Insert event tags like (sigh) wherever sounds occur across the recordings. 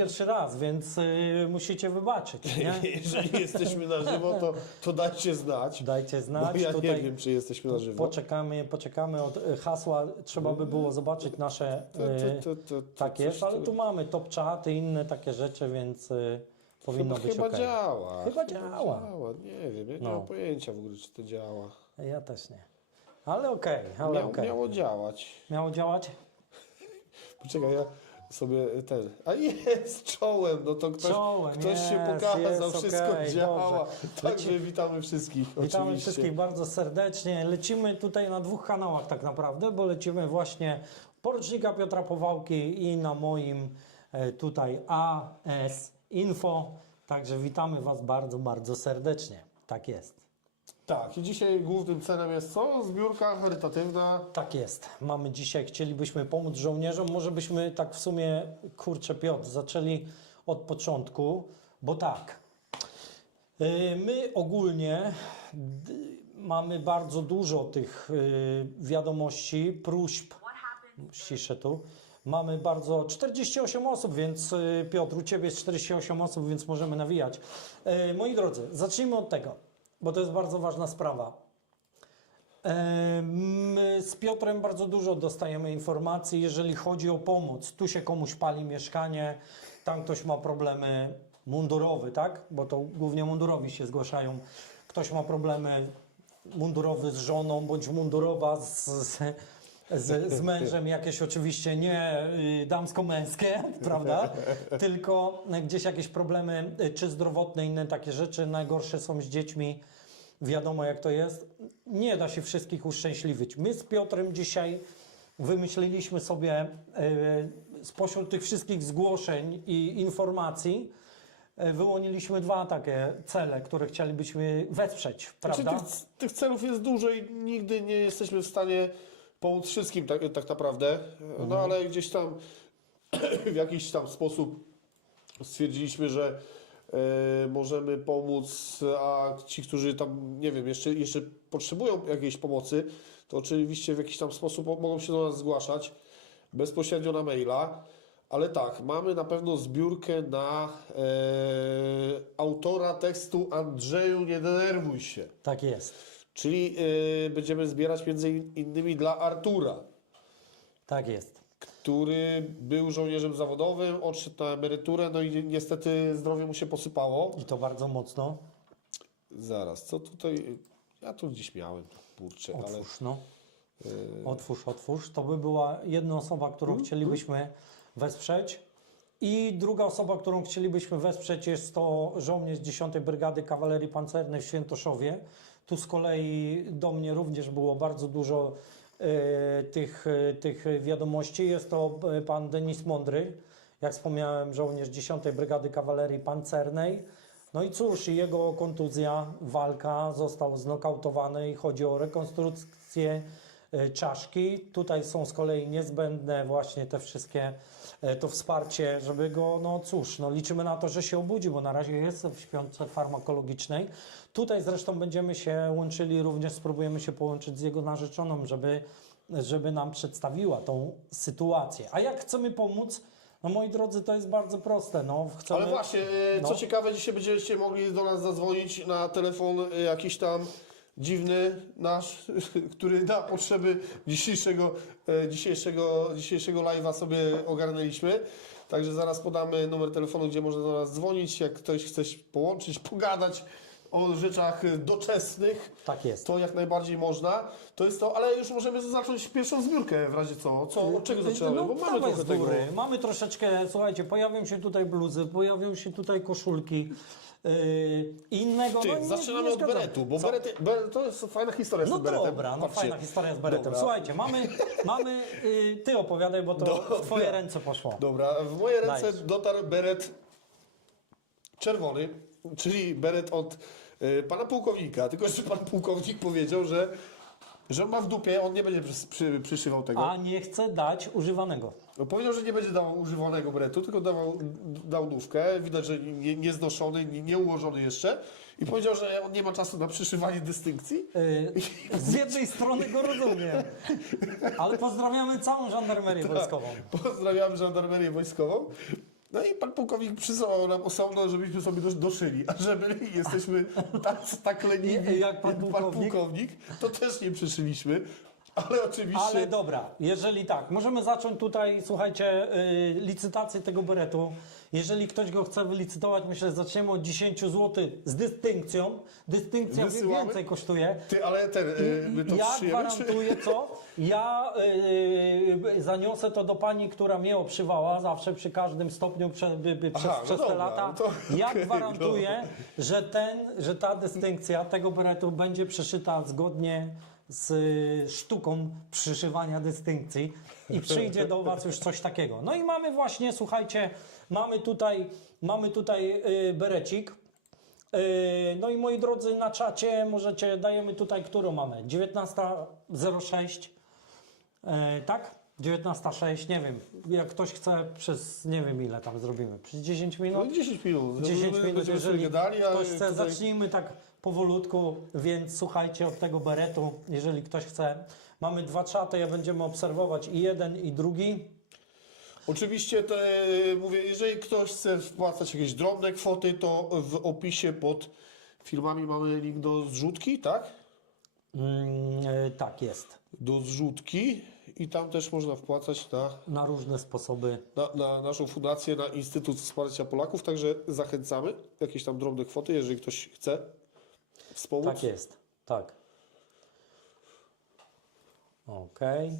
pierwszy raz, więc y, musicie wybaczyć, (laughs) nie? Jeżeli jesteśmy na żywo, to, to dajcie znać. Dajcie znać. Bo ja Tutaj nie wiem, czy jesteśmy na żywo. Poczekamy, poczekamy od y, hasła. Trzeba by było zobaczyć nasze. y, To- to- to- to- tak coś jest, ale tu- tu mamy top chaty, inne takie rzeczy, więc y, powinno Chyba, być chyba ok. działa. Chyba działa. Nie wiem, ja nie No. mam pojęcia w ogóle, czy to działa. Ja też nie. Ale okej, ale Miał, okej. Miało działać. Miało działać? Poczekaj, ja sobie ten. A jest (laughs) czołem, no to ktoś, Czołem, ktoś się jest, pokazał, jest, wszystko okej, działa. dobrze. Także witamy wszystkich. Witamy oczywiście. wszystkich bardzo serdecznie. Lecimy tutaj na dwóch kanałach tak naprawdę, bo lecimy właśnie porucznika Piotra Powałki i na moim e, tutaj AS Info. Także witamy Was bardzo, bardzo serdecznie. Tak jest. Tak, i dzisiaj głównym celem jest co? Zbiórka charytatywna. Tak jest. Mamy dzisiaj, chcielibyśmy pomóc żołnierzom. Może byśmy tak w sumie, kurczę Piotr, zaczęli od początku, bo tak. y, My ogólnie mamy bardzo dużo tych y, wiadomości, próśb, ciszę tu. Mamy bardzo 48 osób, więc y, Piotr, u Ciebie jest 48 osób, więc możemy nawijać. Moi drodzy, zacznijmy od tego, bo to jest bardzo ważna sprawa. My z Piotrem bardzo dużo dostajemy informacji, jeżeli chodzi o pomoc. Tu się komuś pali mieszkanie, tam ktoś ma problemy mundurowy, tak? Bo to głównie mundurowi się zgłaszają. Ktoś ma problemy mundurowy z żoną, bądź mundurowa z, z, z, z mężem, jakieś oczywiście nie y, damsko-męskie, (laughs) prawda? Tylko gdzieś jakieś problemy, y, czy zdrowotne, inne takie rzeczy. Najgorsze są z dziećmi. Wiadomo jak to jest. Nie da się wszystkich uszczęśliwić. My z Piotrem dzisiaj wymyśliliśmy sobie y, spośród tych wszystkich zgłoszeń i informacji y, wyłoniliśmy dwa takie cele, które chcielibyśmy wesprzeć, Znaczy, prawda? tych, tych celów jest dużo i nigdy nie jesteśmy w stanie pomóc wszystkim tak, tak naprawdę. No Mhm. ale gdzieś tam (clears throat) w jakiś tam sposób stwierdziliśmy, że e, możemy pomóc, a ci, którzy tam, nie wiem, jeszcze, jeszcze potrzebują jakiejś pomocy, to oczywiście w jakiś tam sposób mogą się do nas zgłaszać bezpośrednio na maila. Ale tak, mamy na pewno zbiórkę na e, autora tekstu Andrzeju, nie denerwuj się. Tak jest. Czyli e, będziemy zbierać między innymi dla Artura, Tak jest. który był żołnierzem zawodowym, odszedł na emeryturę, no i ni- niestety zdrowie mu się posypało. I to bardzo mocno. Zaraz, co tutaj... Ja tu gdzieś miałem, kurczę, ale... Otwórz, no. Otwórz, otwórz. To by była jedna osoba, którą chcielibyśmy wesprzeć. I druga osoba, którą chcielibyśmy wesprzeć jest to żołnierz 10 Brygady Kawalerii Pancernej w Świętoszowie. Tu z kolei do mnie również było bardzo dużo e, tych, e, tych wiadomości. Jest to e, pan Denis Mądry, jak wspomniałem, żołnierz 10 Brygady Kawalerii Pancernej. No i cóż, jego kontuzja, walka, został znokautowany i chodzi o rekonstrukcję czaszki. Tutaj są z kolei niezbędne właśnie te wszystkie, e, to wsparcie, żeby go, no cóż, no liczymy na to, że się obudzi, bo na razie jest w śpiące farmakologicznej. Tutaj zresztą będziemy się łączyli, również spróbujemy się połączyć z jego narzeczoną, żeby, żeby nam przedstawiła tą sytuację. A jak chcemy pomóc? No moi drodzy, to jest bardzo proste. No, chcemy, Ale właśnie, e, co no. ciekawe, dzisiaj będziecie mogli do nas zadzwonić na telefon e, jakiś tam dziwny nasz, (laughs) który na potrzeby dzisiejszego, e, dzisiejszego, dzisiejszego live'a sobie ogarnęliśmy. Także zaraz podamy numer telefonu, gdzie można do nas dzwonić. Jak ktoś chce się połączyć, pogadać o rzeczach doczesnych, Tak jest. to jak najbardziej można. To jest to, ale już możemy zacząć pierwszą zbiórkę w razie co. co od czego zaczynamy? No, Bo mamy trochę z tego. Mamy troszeczkę, słuchajcie, pojawią się tutaj bluzy, pojawią się tutaj koszulki. Yy, innego. Ty, no, nie- zaczynamy nie od beretu, bo berety, ber, to jest fajna historia z No tym beretem. dobra, no Patrzcie. fajna historia z beretem. Dobra. Słuchajcie, mamy, (laughs) mamy yy, ty opowiadaj, bo to Dobra. w twoje ręce poszło. Dobra, w moje ręce Dajesz. dotarł beret czerwony, czyli beret od pana pułkownika. Tylko, że pan pułkownik powiedział, że, że on ma w dupie, on nie będzie przy, przy, przyszywał tego. A nie chcę dać używanego. No, powiedział, że nie będzie dawał używanego beretu, tylko dawał, dał nówkę. Widać, że nie, nie znoszony, nie, nie ułożony jeszcze. I powiedział, że on nie ma czasu na przyszywanie dystynkcji. Yy, z jednej strony go rozumiem, ale pozdrawiamy całą żandarmerię (laughs) Tak. wojskową. Pozdrawiam żandarmerię wojskową. No i pan pułkownik przysłał nam osobno, żebyśmy sobie dos- doszyli, a że my jesteśmy tak, tak leniwi Jak pan pułkownik? pułkownik, to też nie przyszyliśmy, ale oczywiście... Ale dobra, jeżeli tak, możemy zacząć tutaj, słuchajcie, y, licytację tego beretu. Jeżeli ktoś go chce wylicytować, myślę, że zaczniemy od 10 zł z dystynkcją. Dystynkcja Wysyłamy? więcej kosztuje. Ty, ale ten, y, my to ja przyjemy, czy... gwarantuję co? Ja y, zaniosę to do pani, która mnie obszywała zawsze przy każdym stopniu prze, by, by, przez, Aha, no przez te dobra, lata. no to ja okej, gwarantuję, że ten, że ta dystynkcja tego beretu będzie przeszyta zgodnie z sztuką przyszywania dystynkcji i przyjdzie do Was już coś takiego. No i mamy właśnie, słuchajcie, mamy tutaj, mamy tutaj y, berecik. Yy, No i moi drodzy, na czacie możecie, dajemy tutaj, którą mamy? 19.06, yy, tak? 19.06, nie wiem, jak ktoś chce przez, nie wiem ile tam zrobimy, przez 10 No minut? 10 minut. 10 My minut, będziemy jeżeli gadali, ale ktoś chce, tutaj- zacznijmy tak powolutku, więc słuchajcie od tego beretu, jeżeli ktoś chce. Mamy dwa czaty, ja będziemy obserwować i jeden i drugi. Oczywiście, te, mówię, jeżeli ktoś chce wpłacać jakieś drobne kwoty, to w opisie pod filmami mamy link do zrzutki, tak? Mm, yy, tak, jest. Do zrzutki i tam też można wpłacać na, Na różne sposoby. na, na naszą fundację, na Instytut Wsparcia Polaków, także zachęcamy. Jakieś tam drobne kwoty, jeżeli ktoś chce wspomóc. Tak jest, tak. Okej,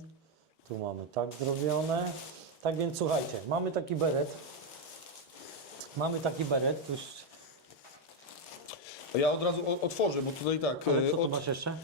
tu mamy tak zrobione. Tak więc słuchajcie, mamy taki beret. Mamy taki beret, już, Ja od razu otworzę, bo tutaj tak. ale e, co tu od, masz jeszcze?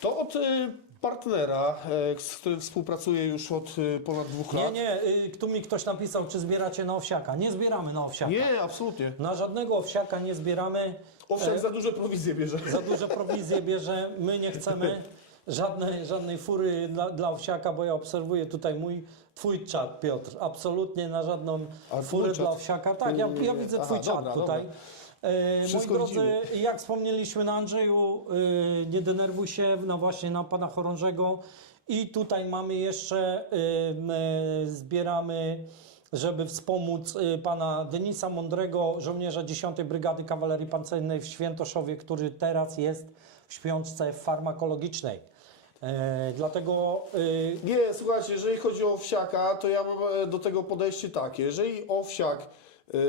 to od e, partnera, e, z którym współpracuję już od e, ponad dwóch Nie, lat. nie, y, tu mi ktoś napisał, czy zbieracie na owsiaka. Nie zbieramy na owsiaka. Nie, absolutnie. Na żadnego owsiaka nie zbieramy. Owszem, E, za duże prowizje bierze. za duże prowizje bierze. My nie chcemy żadnej, żadnej fury dla, dla owsiaka, bo ja obserwuję tutaj mój, twój czat, Piotr. Absolutnie na żadną A furę dla owsiaka. Tak, ja, ja widzę Aha, twój czat dobra, tutaj. dobra. E, moi Wszystko drodzy, widzimy. jak wspomnieliśmy na Andrzeju, e, nie denerwuj się, no właśnie na pana chorążego. I tutaj mamy jeszcze, e, zbieramy, żeby wspomóc pana Denisa Mądrego, żołnierza 10 Brygady Kawalerii Pancernej w Świętoszowie, który teraz jest w śpiączce farmakologicznej. E, dlatego e, Nie, słuchajcie, jeżeli chodzi o owsiaka, to ja mam do tego podejście takie. Jeżeli owsiak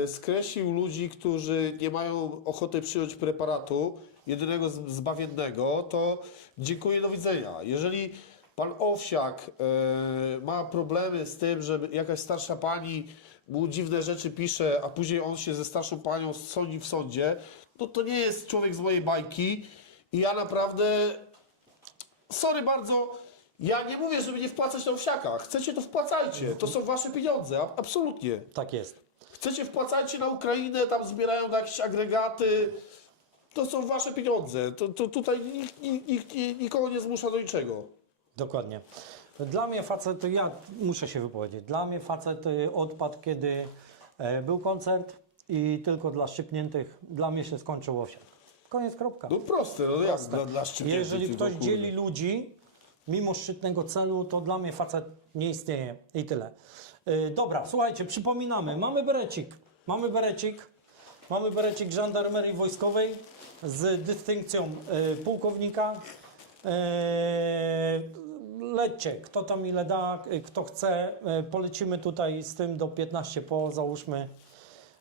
skreślił ludzi, którzy nie mają ochoty przyjąć preparatu, jedynego zbawiennego, to dziękuję, do widzenia. Jeżeli pan owsiak e, ma problemy z tym, że jakaś starsza pani mu dziwne rzeczy pisze, a później on się ze starszą panią sądzi w sądzie, no to nie jest człowiek z mojej bajki i ja naprawdę Sorry bardzo, ja nie mówię, żeby nie wpłacać na owsiaka. Chcecie, to wpłacajcie. To są wasze pieniądze, absolutnie. tak jest. Chcecie, wpłacajcie na Ukrainę, tam zbierają na jakieś agregaty. To są wasze pieniądze. To, to tutaj nikt, nikt, nikt, nikogo nie zmusza do niczego. Dokładnie. Dla mnie facet, to ja muszę się wypowiedzieć, dla mnie facet y, odpadł, kiedy e, był koncert i tylko dla szczypniętych, dla mnie się skończył owsiak. Koniec, kropka. No proste, no jak dla, dla Jeżeli ktoś kurde. dzieli ludzi, mimo szczytnego celu, to dla mnie facet nie istnieje i tyle. Y, Dobra, słuchajcie, przypominamy, mamy berecik, mamy berecik, mamy berecik żandarmerii wojskowej z dystynkcją y, pułkownika. Y, Lećcie, kto tam ile da, kto chce, polecimy tutaj z tym do 15 po, załóżmy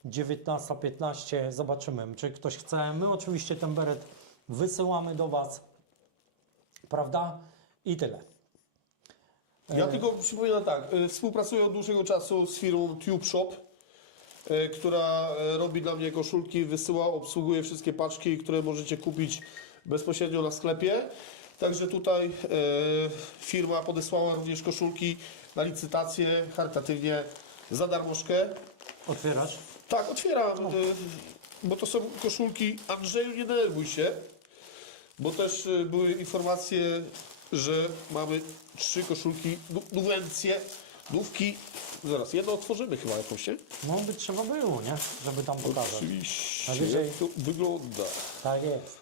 19.15, zobaczymy, czy ktoś chce. My oczywiście ten beret wysyłamy do Was, prawda? I tyle. Ja tylko przypominam tak, y, współpracuję od dłuższego czasu z firmą Tube Shop, y, która y, robi dla mnie koszulki, wysyła, obsługuje wszystkie paczki, które możecie kupić bezpośrednio na sklepie. Także tutaj firma podesłała również koszulki na licytację charytatywnie za darmożkę. Otwierasz? Tak, otwieram, y, bo to są koszulki Andrzeju, nie denerwuj się, bo też były informacje, że mamy trzy koszulki, nu- nuwencje, nówki. Zaraz, jedno otworzymy chyba jakąś, nie? No by trzeba było, nie? Żeby tam pokazać. Oczywiście, Najwyżej- jak to wygląda. Tak jest.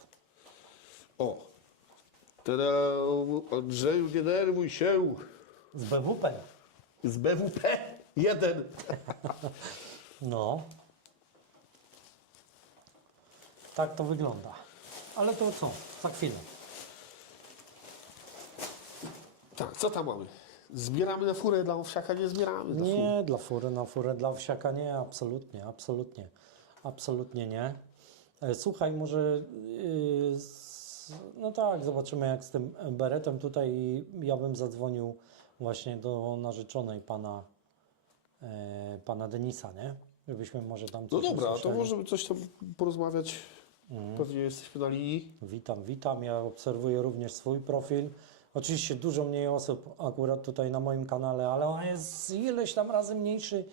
O, teraz Andrzeju, nie denerwuj się, Z BWP. z BWP jeden. No. Tak to wygląda. Ale to co? Za chwilę. Tak, co tam mamy? Zbieramy na furę dla owsiaka, nie zbieramy na furę. Nie, dla fury, na furę, dla wsiaka nie, absolutnie, absolutnie, absolutnie nie. E, Słuchaj, może, yy, z, no tak, zobaczymy jak z tym beretem tutaj ja bym zadzwonił właśnie do narzeczonej pana, e, pana Denisa, nie? Żebyśmy może tam No coś dobra, to usłyszeli. możemy coś tam porozmawiać. Pewnie jesteśmy na linii. Witam, witam. Ja obserwuję również swój profil. Oczywiście dużo mniej osób akurat tutaj na moim kanale, ale on jest ileś tam razy mniejszy.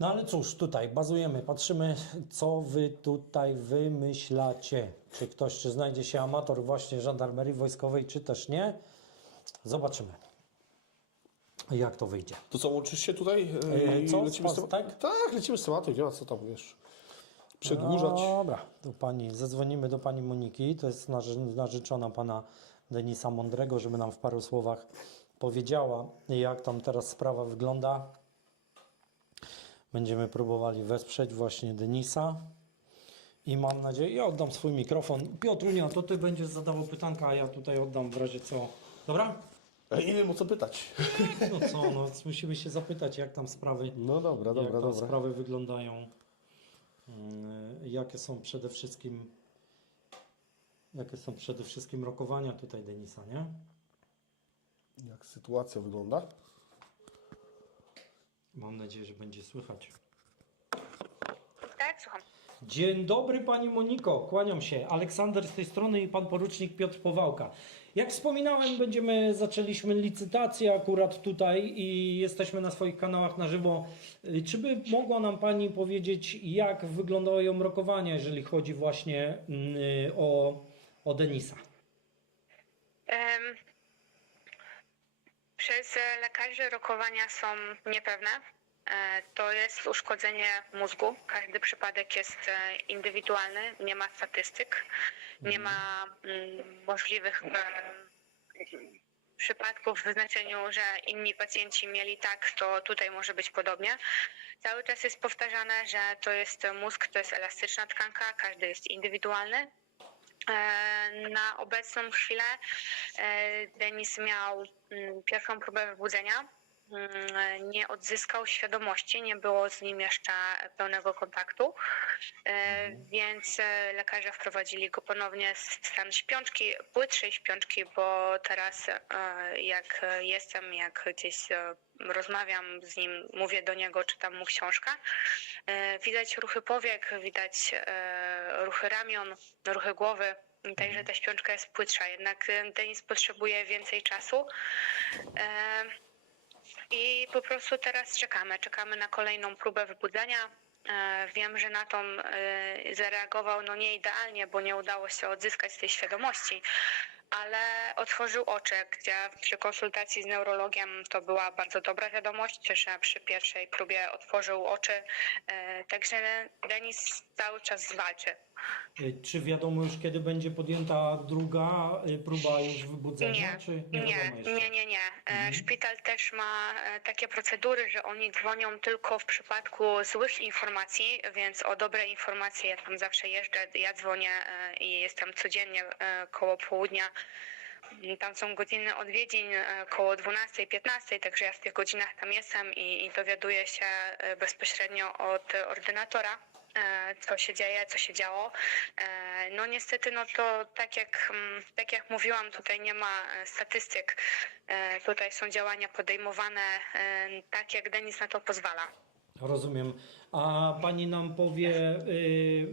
No ale cóż, tutaj bazujemy, patrzymy, co wy tutaj wymyślacie. Czy ktoś, czy znajdzie się amator właśnie żandarmerii wojskowej, czy też nie. Zobaczymy, jak to wyjdzie. To co, łączysz się tutaj? Yy, i co, lecimy z tak? Tak, lecimy z tematem, nie ma co tam, wiesz, przedłużać. Dobra, do pani, zadzwonimy do pani Moniki, to jest narzy- narzeczona pana Denisa Mądrego, żeby nam w paru słowach powiedziała, jak tam teraz sprawa wygląda. Będziemy próbowali wesprzeć właśnie Denisa. I mam nadzieję, ja oddam swój mikrofon. Piotrunia, to ty będziesz zadawał pytanka, a ja tutaj oddam w razie co. Dobra? Ja nie wiem o co pytać. (laughs) No co, no musimy się zapytać, jak tam sprawy No dobra, jak dobra, tam dobra. sprawy wyglądają, mm, jakie są przede wszystkim jakie są przede wszystkim rokowania tutaj Denisa, nie? Jak sytuacja wygląda? Mam nadzieję, że będzie słychać. Tak, słucham. Dzień dobry Pani Moniko, kłaniam się. Aleksander z tej strony i Pan Porucznik Piotr Powałka. Jak wspominałem, będziemy, zaczęliśmy licytację akurat tutaj i jesteśmy na swoich kanałach na żywo. Y, Czy by mogła nam Pani powiedzieć, jak wyglądają rokowania, jeżeli chodzi właśnie mm, y, o, o Denisa? Em, przez e, lekarzy rokowania są niepewne. E, To jest uszkodzenie mózgu. Każdy przypadek jest e, indywidualny, nie ma statystyk, nie ma mm, możliwych przypadków w znaczeniu, że inni pacjenci mieli tak, to tutaj może być podobnie. Cały czas jest powtarzane, że to jest mózg, to jest elastyczna tkanka, każdy jest indywidualny. E, Na obecną chwilę e, Denis miał mm, pierwszą próbę wybudzenia. Mm, Nie odzyskał świadomości, nie było z nim jeszcze pełnego kontaktu, E, więc e, lekarze wprowadzili go ponownie w stan śpiączki, płytszej śpiączki, bo teraz e, jak jestem, jak gdzieś rozmawiam z nim, mówię do niego, czytam mu książkę, widać ruchy powiek, widać ruchy ramion, ruchy głowy, także ta śpiączka jest płytsza, jednak Denis potrzebuje więcej czasu. I po prostu teraz czekamy, czekamy na kolejną próbę wybudzenia. E, Wiem, że na tą e, zareagował no nie idealnie, bo nie udało się odzyskać tej świadomości, ale otworzył oczy, gdzie przy konsultacji z neurologiem to była bardzo dobra wiadomość, że przy pierwszej próbie otworzył oczy. E, Także Denis cały czas walczy. Y, Czy wiadomo już, kiedy będzie podjęta druga y, próba już wybudzenia? Nie, czy nie, nie, nie, nie, nie. E, Szpital też ma e, takie procedury, że oni dzwonią tylko w przypadku złych informacji, więc o dobre informacje ja tam zawsze jeżdżę. Ja dzwonię e, i jestem codziennie e, koło południa. Tam są godziny odwiedzin e, koło 12-15, także ja w tych godzinach tam jestem i, i dowiaduję się e, bezpośrednio od ordynatora, e, co się dzieje, co się działo. E, No niestety, no to tak jak, mm, tak jak mówiłam, tutaj nie ma e, statystyk. E, Tutaj są działania podejmowane e, tak, jak Denis na to pozwala. Rozumiem. A pani nam powie, y,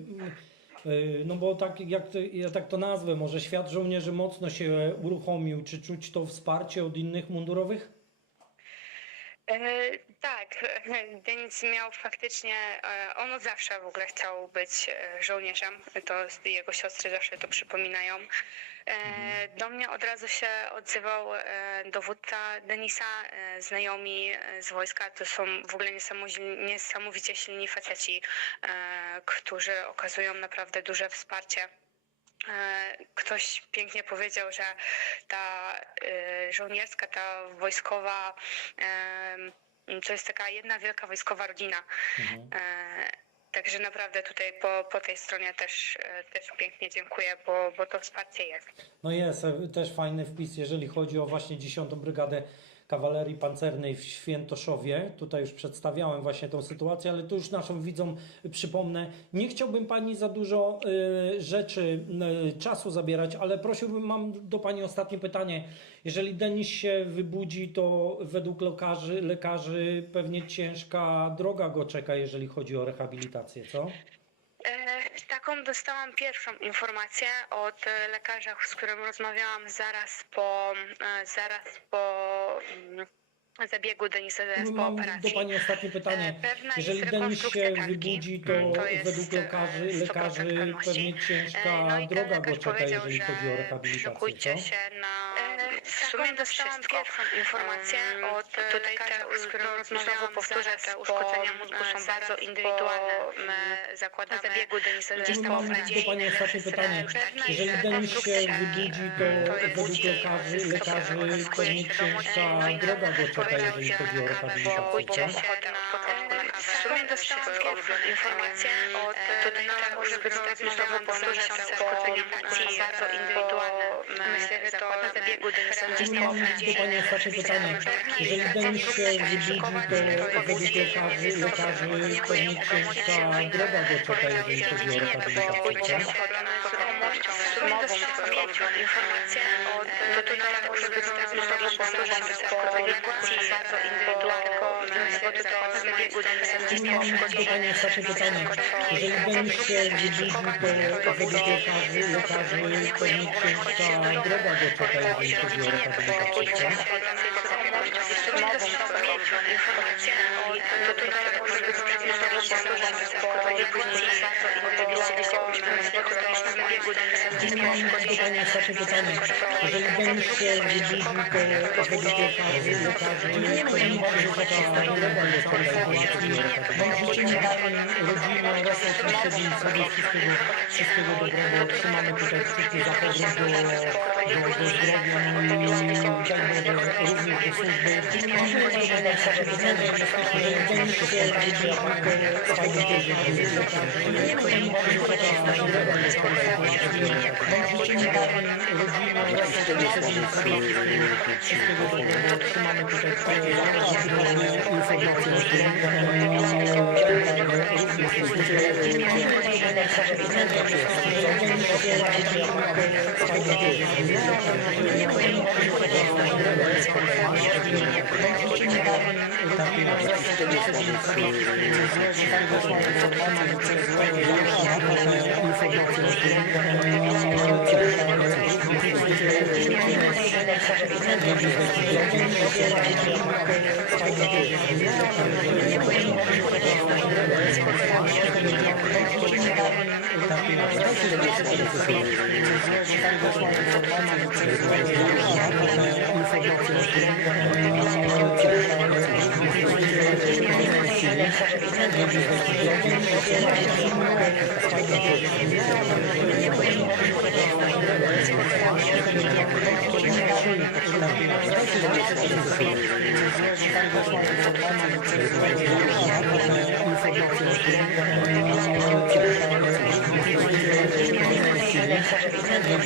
no bo tak jak to, ja tak to nazwę, może świat żołnierzy mocno się uruchomił. Czy czuć to wsparcie od innych mundurowych? E, Tak, (laughs) Denis miał faktycznie, e, on od zawsze w ogóle chciał być e, żołnierzem, to jego siostry zawsze to przypominają. E, Do mnie od razu się odzywał e, dowódca Denisa, e, znajomi z wojska, to są w ogóle niesamowi- niesamowicie silni faceci, którzy okazują naprawdę duże wsparcie. Ktoś pięknie powiedział, że ta żołnierska, ta wojskowa To jest taka jedna wielka wojskowa rodzina. Mhm. Także naprawdę tutaj po, po tej stronie też, e, też pięknie dziękuję, bo, bo to wsparcie jest. No jest e, też fajny wpis, jeżeli chodzi o właśnie 10. Brygadę Kawalerii Pancernej w Świętoszowie. Tutaj już przedstawiałem właśnie tą sytuację, ale tu już naszym widzom przypomnę. Nie chciałbym Pani za dużo y, rzeczy, y, czasu zabierać, ale prosiłbym, mam do Pani ostatnie pytanie. Jeżeli Denis się wybudzi, to według lekarzy, lekarzy pewnie ciężka droga go czeka, jeżeli chodzi o rehabilitację, co? Taką dostałam pierwszą informację od e, lekarza, z którym rozmawiałam zaraz po, e, zaraz po mm, zabiegu Denisa, zaraz po Mam do operacji. Pani ostatnie pytanie. E, Pewna Jeżeli Denis się wybudzi, to, To według lekarzy, 100% lekarzy pewnie ciężka No droga go czeka, jeżeli że chodzi o rehabilitację. szykujcie się na w sumie dostałam pierwszą informację od tutaj lekarza, z którym rozmawiałam, powtórzę, te uszkodzenia mózgu są bardzo indywidualne. My zakładamy zabiegu Denisa gdzieś tam Mam nadziei, Pani ostatnie pytanie. Jeżeli Denis się rekonstrukcja wybudzi, to To według lekarzy, wszystko się lekarzy świadomość. ciężka No droga go czeka, jeżeli że chodzi o rehabilitację. Dostałam pierwszą informację od tutaj lekarza, z którym rozmawiałam, powtórzę, te uszkodzenia są bardzo indywidualne. Myślę, że to zabiegu Denisa gdzieś tam Mam do nadziei, Pani ostatnie pytanie. Jeżeli to lekarzy, lekarzy pewnie ciężka droga go czeka, jeżeli chodzi o rehabilitację. Informację od tutaj z którym rozmawiałam, powtórzę, te uszkodzenia są bardzo indywidualne. Mam do Pani ostatnie pytanie. Jeżeli się wybudzi, to według lekarzy, lekarzy pewnie ciężka droga go czeka, jeżeli chodzi o rehabilitację. Co? Mam do Pani ostatnie pytanie. Jeżeli Denis się wybudzi, to według lekarzy, lekarzy pewnie ciężka droga go czeka, jeżeli chodzi o rehabilitację. Rodzina oraz oczywiście Denisowi wszystkiego, wszystkiego dobrego. Trzymamy tutaj kciuki za powrót do, do, do zdrowia no i daj Boże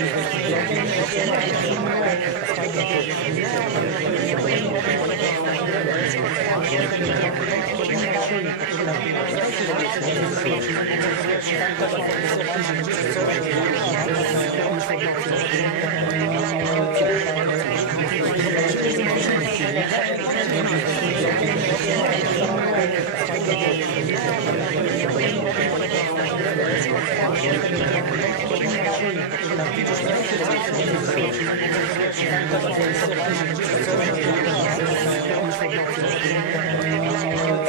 również do służby. Jeżeli Denis się wybudzi, to fajnie będzie, gdyby lekarzy pewnie ciężka droga go czeka, Rodzina oraz oczywiście Denisowi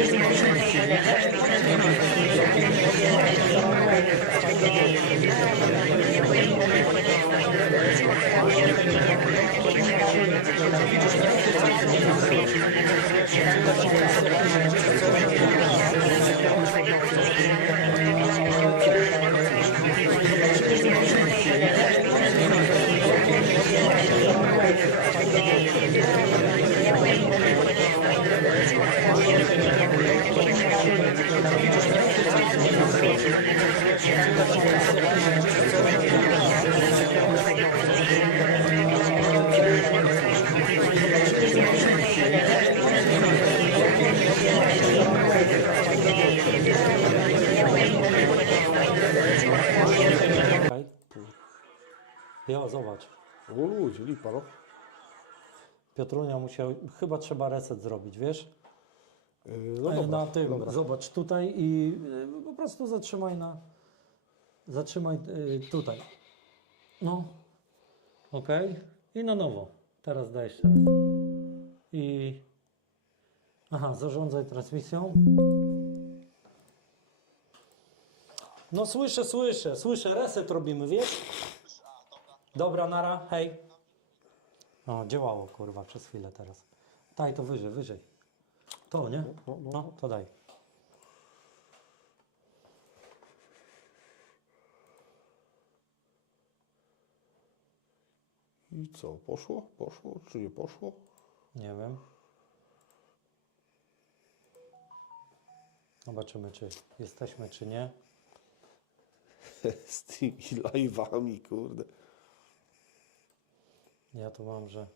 wszystkiego, wszystkiego dobrego. Trzymamy tutaj kciuki za informacje Dziękuję. Czekaj. Jo, zobacz. O ludzie, lipa, no. Piotrunia musiał, chyba trzeba reset zrobić, wiesz? Yy, No E, dobra, na tym, dobra. zobacz tutaj i y, po prostu zatrzymaj na, zatrzymaj y, tutaj. No, ok. I na nowo. Teraz daj jeszcze raz. I, aha, zarządzaj transmisją. No słyszę, słyszę, słyszę, reset robimy, wiesz? Dobra, nara, hej. O, działało, kurwa, przez chwilę teraz. Daj to wyżej, wyżej. To, nie? No, to daj. I co, poszło? Poszło, czy nie poszło? Nie wiem. Zobaczymy, czy jesteśmy, czy nie. (laughs) Z tymi live'ami, kurde. Ja tu mam, że